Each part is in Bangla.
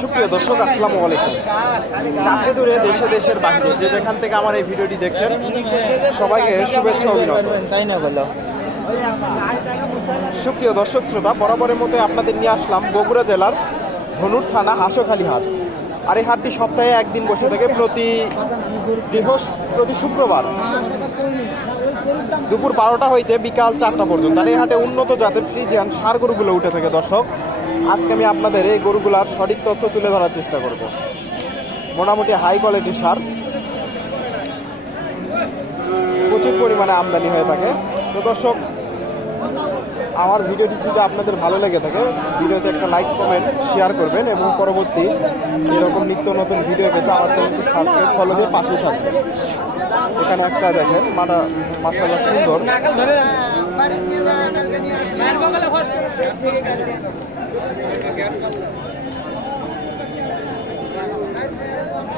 সুপ্রিয় দর্শক, আসসালামু আলাইকুম। কাছে দূরে দেশে দেশের বাইরে যে যেখান থেকে আমার এই ভিডিওটি দেখছেন, সবাইকে শুভেচ্ছা অভিনন্দন। তাই না বলো সুপ্রিয় দর্শক, শ্রোতা, বরাবরের মতো আপনাদের নিয়ে আসলাম বগুড়া জেলার ধনুর থানা হাঁসখালি হাট। আর এই হাটটি সপ্তাহে একদিন বসে থাকে প্রতি বৃহস্প প্রতি শুক্রবার। দুপুর বারোটা হইতে বিকাল চারটা পর্যন্ত। আর এই হাটে উন্নত জাতের ফ্রিজিয়ান সার গরুগুলো উঠে থাকে, দর্শক। আজকে আমি আপনাদের এই গরুগুলার সঠিক তথ্য তুলে ধরার চেষ্টা করব। মোটামুটি হাই কোয়ালিটির সার। প্রচুর পরিমাণে আমদানি হয়ে থাকে। তো দর্শক আমার ভিডিওটি যদি আপনাদের ভালো লেগে থাকে, ভিডিওতে একটা লাইক কমেন্ট শেয়ার করবেন এবং পরবর্তী এরকম নিত্য নতুন ভিডিও পেতে আমার চ্যানেলটি সাবস্ক্রাইব ফলো দিয়ে পাশে থাকবেন। এখানে একটা দেখেন, মাটা মাসাল্লাহ সুন্দর।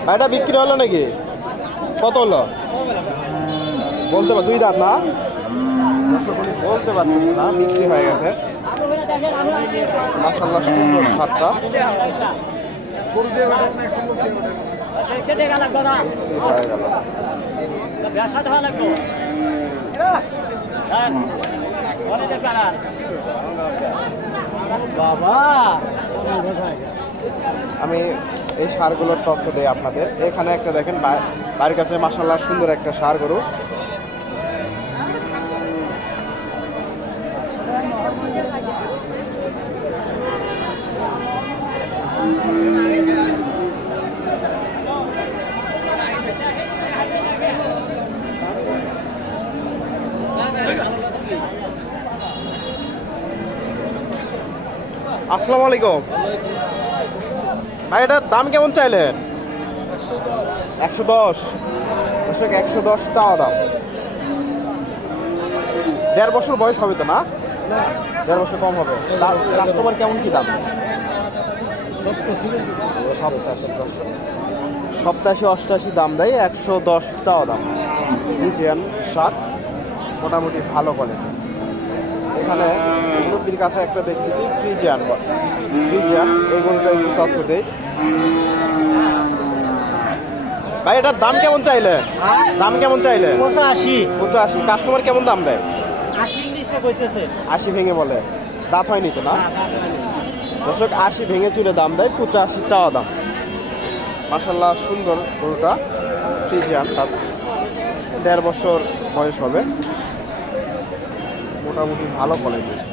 ভাইটা বিক্রি হলো নাকি? কত হলো? বলতে পার, দুই দাঁত না? বলতে পারতেছে না বিক্রি হয়ে গেছে। মাসাল্লাহ সুন্দর বাবা। আমি এই সারগুলোর তথ্য দেই আপনাদের। এখানে একটা দেখেন বাড়ির কাছে মাসাল্লাহ সুন্দর একটা সার গরু। আসসালামু আলাইকুম। ভাই, এটার দাম কেমন চাইলেন? একশো দশ। দর্শক, একশো দশ চাওয়া দাম। দেড় বছর বয়স হবে তো না? দেড় বছর কম হবে। কাস্টমার কেমন কি দাম? সপ্তাশি অষ্টাশি দাম দেয়, একশো দশ চাওয়া দাম। ফ্রিজিয়ান শার্ট, মোটামুটি ভালো কোয়ালিটি এখানে মুরব্বির কাছে একটা দেখতেছি ফ্রিজিয়ান ফ্রিজিয়ান এই গরুটা একটু তথ্য দেই। ভাই এটার দাম কেমন চাইলে দাম কেমন চাইলেন? পঁচাশি। পঁচাশি। কাস্টমার কেমন দাম দেয়? আশি ভেঙে বলে। দাঁত হয়নি তো না? দর্শক আশি ভেঙে চুলে দাম দেয় পঁচাশি চাওয়া দাম। মাসাল্লাহ সুন্দর গরুটা ফ্রিজিয়ান তার দেড় বছর বয়স হবে। মোটামুটি ভালো কোয়ালিটি আমি মোটামুটি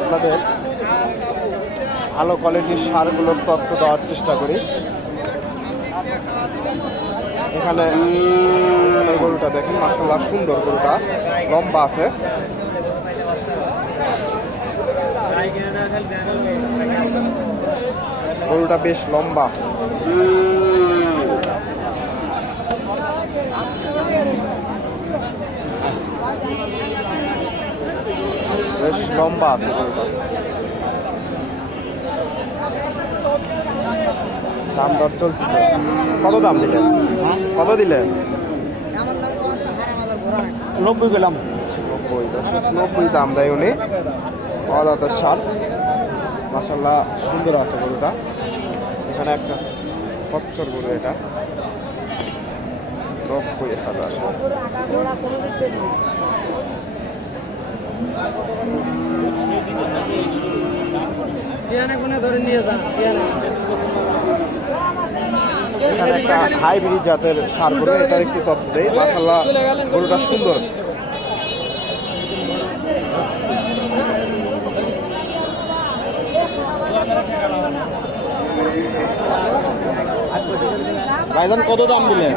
আপনাদের ভালো কোয়ালিটির সারগুলোর তথ্য দেওয়ার চেষ্টা করি। এখানে গরুটা দেখেন মাসাল্লাহ সুন্দর গরুটা, লম্বা আছে। গরুটা বেশ লম্বা বেশ লম্বা আছে দাম দর চলতেছে। কত দাম দিলেন? কত দিলেন? নব্বই গেলাম। নব্বই দশক নব্বই দাম দেয় উনি। অদাতার সার মাসাল্লাহ সুন্দর আছে গরুটা। এখানে একটা কচ্চর গরু এটা। নব্বই হাজার। পিয়ানে কোনে ধরে নিয়ে যান এখানে একটা হাইব্রিড জাতের সার গরু এটার একটি তথ্য দেয় মাসাল্লাহ গরুটা সুন্দর। ভাইজান কত দাম দিলেন?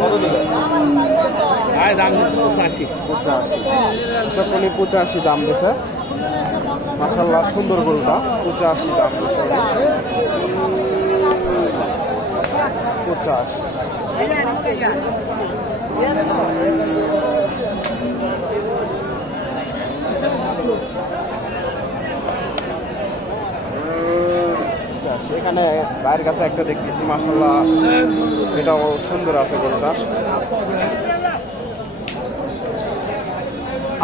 কত দিলেন দাম দিচ্ছে পঁচাশি। পঁচাশি। সকলি পঁচাশি দাম দিছে। মাসাল্লাহ সুন্দর গরুটা। পঁচাশি দাম দিছে। পঁচাশি আচ্ছা, এখানে বাইরের কাছে একটা দেখতেছি মাসাল্লাহ এটাও সুন্দর আছে গরুটা।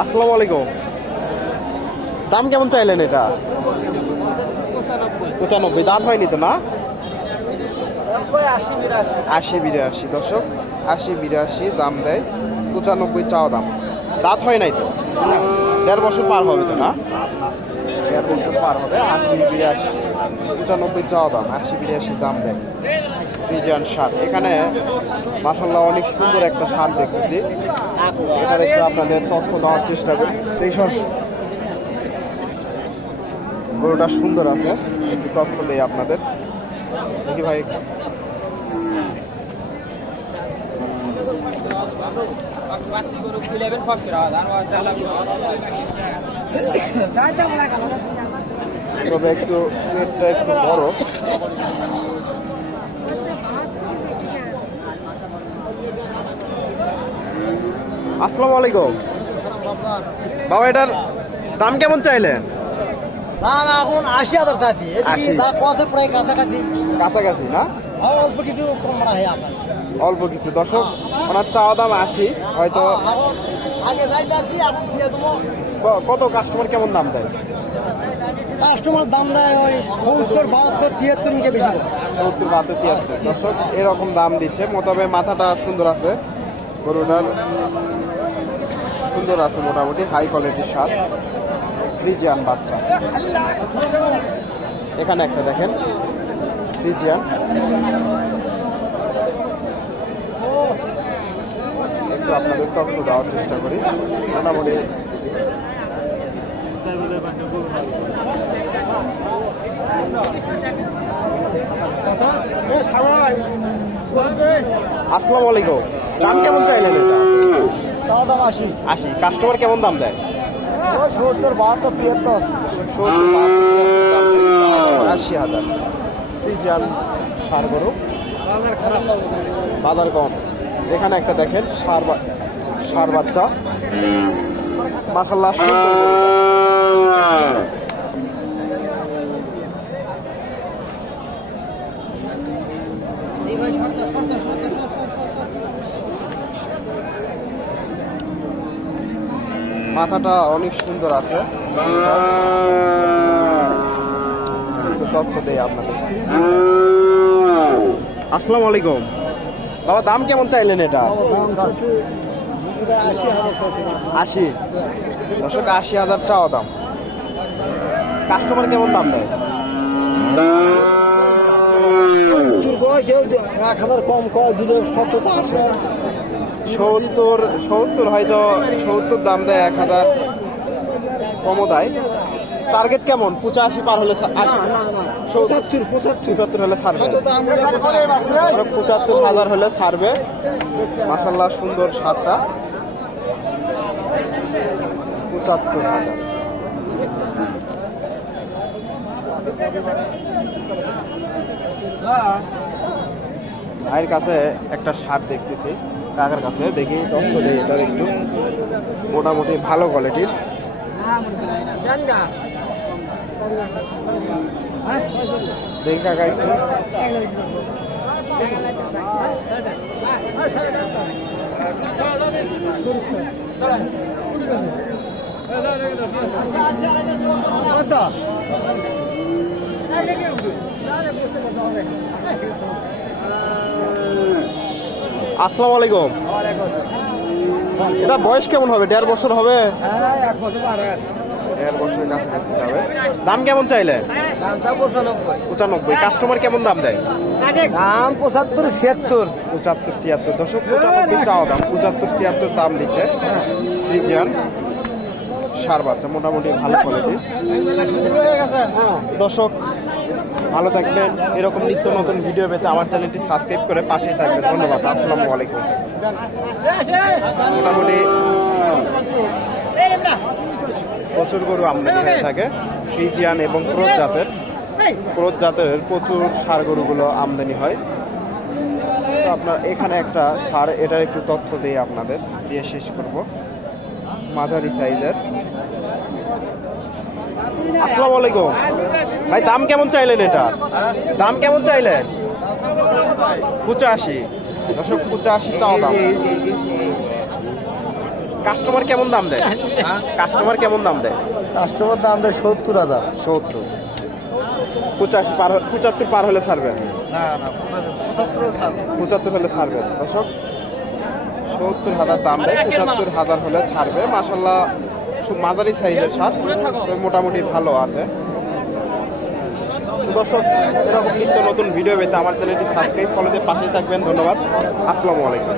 আসসালামু আলাইকুম। দাম কেমন চাইলেন এটা? পঁচানব্বই। দাঁত হয়নি তো, না? আশি বিরাশি, দর্শক। আশি বিরাশি দাম দেয়। পঁচানব্বই চাও দাম। দাঁত হয় নাই তো? দেড় বছর পার হবে তো, না? দেড় বছর পার হবে, আশি বিরাশি। পঁচানব্বই চাও দাম, আশি বিরাশি দাম দেয় ফ্রিজিয়ান শার্ট। এখানে মাসাল্লাহ অনেক সুন্দর একটা শার্ট দেখতেছি। এখানে একটু আপনাদের তথ্য দেওয়ার চেষ্টা করি। এইসব গরুটা সুন্দর আছে, একটু তথ্য দেই আপনাদের। দেখি ভাই। তবে একটু পেটটা একটু বড়। আসসালামু আলাইকুম। বাবা এটার দাম কেমন চাইলেন দাম এখন আশি হাজার চাইছি। যা প্রায় কাছাকাছি। কাছাকাছি না? অল্প কিছু কম অল্প কিছু। দর্শক ওনার চাওয়া দাম আশি হয়তো কত কাস্টমার কেমন দাম দেয়? কাস্টমার দাম দেয় ওই সত্তর, বাহাত্তর তিয়াত্তর ইনকে বেশি। সত্তর, বাহাত্তর, তিয়াত্তর। দর্শক, এরকম দাম দিচ্ছে। মোতাবে মাথাটা সুন্দর আছে। গরুটার সুন্দর আছে মোটামুটি। হাই কোয়ালিটির সার ফ্রিজিয়ান বাচ্চা। এখানে একটা দেখেন। ফ্রিজিয়ান একটু আপনাদের তথ্য দেওয়ার চেষ্টা করি। মোটামুটি আসসালামু আলাইকুম। দাম কেমন চাইলেন এটা? চাওয়া দাম আশি। আশি কাস্টমার কেমন দাম দেয়? সত্তর বাহাত্তর তিয়াত্তর। সত্তর, আশি হাজার। ফ্রিজিয়ান সার গরু। বাজার কম। এখানে একটা দেখেন সার বা- সার বাচ্চা। মাসাল্লাহ মাথাটা অনেক সুন্দর আছে। তথ্য দেই আপনাদের। আসসালামু আলাইকুম। বাবা দাম কেমন চাইলেন এটা? আশি। হাজার আশি দশক আশি হাজার চাওয়া দাম। কাস্টমার কেমন দাম দেয়? চুর কয় কেউ এক হাজার কম কয় দুটো সত্তর সত্তর সত্তর হয়তো সত্তর দাম দেয় এক হাজার কমও দেয় টার্গেট কেমন? পঁচাশি পার হলে পঁচাত্তর হলে? ধরো পঁচাত্তর হাজার হলে ছাড়বে মাসাল্লাহ সুন্দর সারটা। পঁচাত্তর হাজার। ভাইয়ের কাছে একটা সার দেখতেছি। কাকার কাছে দেখি তথ্য দেই এটার একটু। মোটামুটি ভালো কোয়ালিটির দেখি কাকা একটু। আসসালামু আলাইকুম। এটা বয়স কেমন হবে? দেড় বছর হবে? দেড় বছরের কাছাকাছি যাবে দাম কেমন চাইলে? পঁচানব্বই। কাস্টমার কেমন দাম দেয়? দাম পঁচাত্তর ছিয়াত্তর। পঁচাত্তর ছিয়াত্তর। দশক পঁচানব্বই চাওয়া দাম। পঁচাত্তর ছিয়াত্তর দাম দিচ্ছে। ফ্রিজিয়ান সার বাচ্চা মোটামুটি ভালো কোয়ালিটির দর্শক ভালো থাকবেন। এরকম নিত্য নতুন ভিডিও পেতে আমার চ্যানেলটি সাবস্ক্রাইব করে পাশেই থাকবেন। ধন্যবাদ। আসসালামু আলাইকুম। মোটামুটি, প্রচুর গরু আমদানি হয়ে থাকে। ফ্রিজিয়ান এবং ক্রোধ জাতের। ক্রোধ জাতের প্রচুর সার গরুগুলো আমদানি হয়। তো আপনার এখানে একটা সার, এটার একটু তথ্য দিয়ে আপনাদের দিয়ে শেষ করব। মাঝারি সাইজের আসসালামু আলাইকুম। ভাই দাম কেমন চাইলেন এটা? দাম কেমন চাইলেন? পঁচাশি। দশক পঁচাশি চাও দাম। কাস্টমার কেমন দাম দেয়? কাস্টমার কেমন দাম দেয়? কাস্টমার দাম দেয় সত্তর হাজার। সত্তর। পঁচাশি পার পঁচাত্তর পার হলে ছাড়বেন? পঁচাত্তর হলে ছাড়বেন। দর্শক সত্তর হাজার দাম দেয় পঁচাত্তর হাজার হলে ছাড়বে। মাসাল্লাহ খুব মাঝারি সাইজের সার মোটামুটি ভালো আছে। দর্শক, এরকম নিত্য নতুন ভিডিও পেতে আমার চ্যানেলটি সাবস্ক্রাইব ফলোতে পাশে থাকবেন, ধন্যবাদ। আসসালামু আলাইকুম।